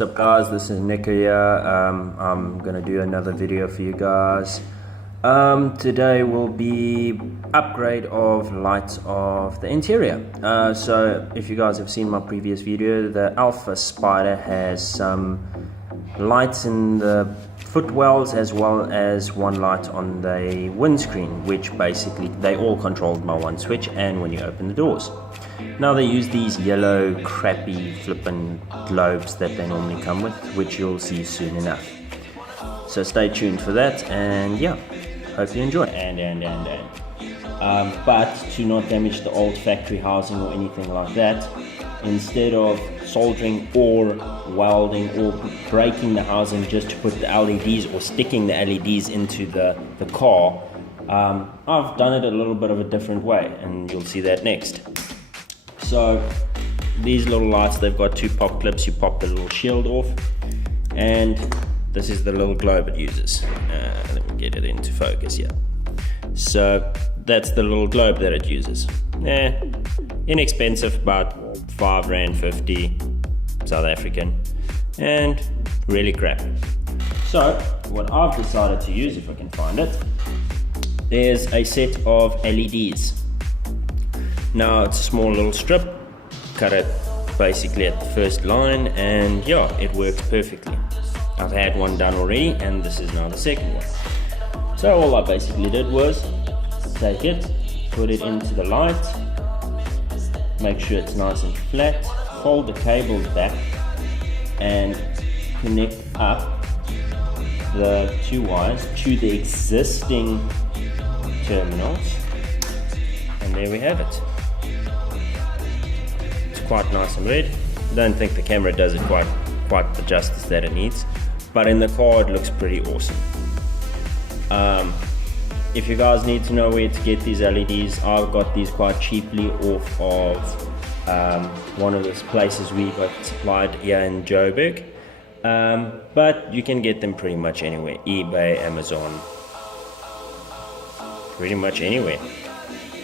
What's up guys, this is Nico here. I'm gonna do another video for you guys. Today will be upgrade of lights of the interior. So if you guys have seen my previous video, the Alfa Spider has some lights in the footwells as well as one light on the windscreen, which basically they all controlled by one switch and when you open the doors. Now they use these yellow crappy flippin' globes that they normally come with, which you'll see soon enough. So stay tuned for that, and yeah, hope you enjoy. But to not damage the old factory housing or anything like that, instead of soldering or welding or breaking the housing just to put the LEDs or sticking the LEDs into the car, I've done it a little bit of a different way, and you'll see that next. So these little lights, they've got two pop clips. You pop the little shield off, and this is the little globe it uses. Let me get it into focus here. So that's the little globe that it uses. Inexpensive, about R5.50 South African, and really crap. So what I've decided to use, if I can find it, is a set of LEDs. Now it's a small little strip, cut it basically at the first line, and yeah, it works perfectly. I've had one done already, and this is now the second one. So all I basically did was take it, put it into the light, make sure it's nice and flat, fold the cables back and connect up the two wires to the existing terminals, and there we have it. Quite nice and red. I don't think the camera does it quite the justice that it needs, but in the car it looks pretty awesome. If you guys need to know where to get these LEDs, I've got these quite cheaply off of one of those places we got supplied here in Joburg, but you can get them pretty much anywhere, eBay, Amazon, pretty much anywhere.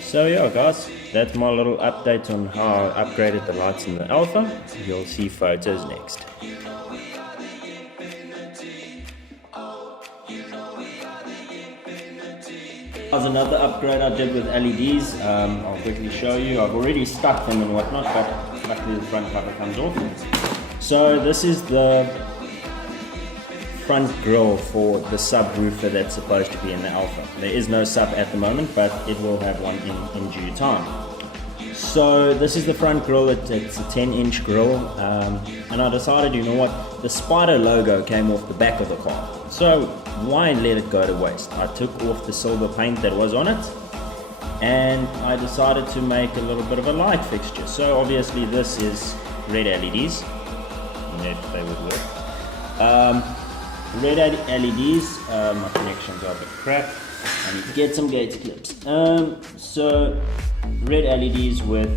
So yeah guys, that's my little update on how I upgraded the lights in the Alfa. You'll see photos next. There's another upgrade I did with LEDs. I'll quickly show you. I've already stuck them and whatnot, but luckily the front cover comes off. So this is the front grille for the subwoofer that's supposed to be in the Alfa. There is no sub at the moment, but it will have one in due time. So this is the front grille. It's a 10-inch grille, and I decided, you know what, the Spider logo came off the back of the car, so why let it go to waste? I took off the silver paint that was on it, and I decided to make a little bit of a light fixture. So obviously this is red LEDs, if they would work. Red LEDs, my connections are a bit crap. I need to get some gates clips. So red LEDs with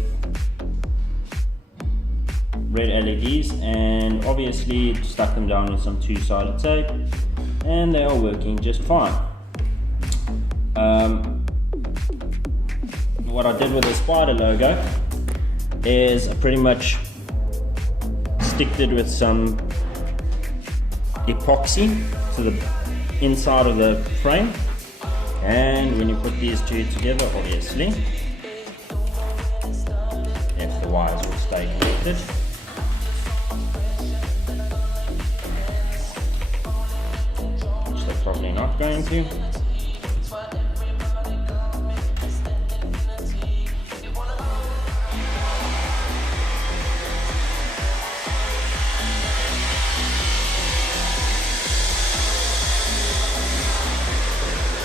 red LEDs, and obviously stuck them down with some two-sided tape, and they are working just fine. What I did with the Spider logo is I pretty much sticked it with some epoxy to the inside of the frame, and when you put these two together, obviously if the wires will stay connected, which they're probably not going to.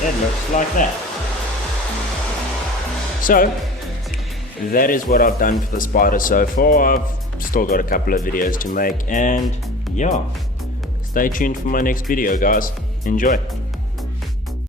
It looks like that. So that is what I've done for the Spider so far. I've still got a couple of videos to make, and yeah, stay tuned for my next video guys. Enjoy.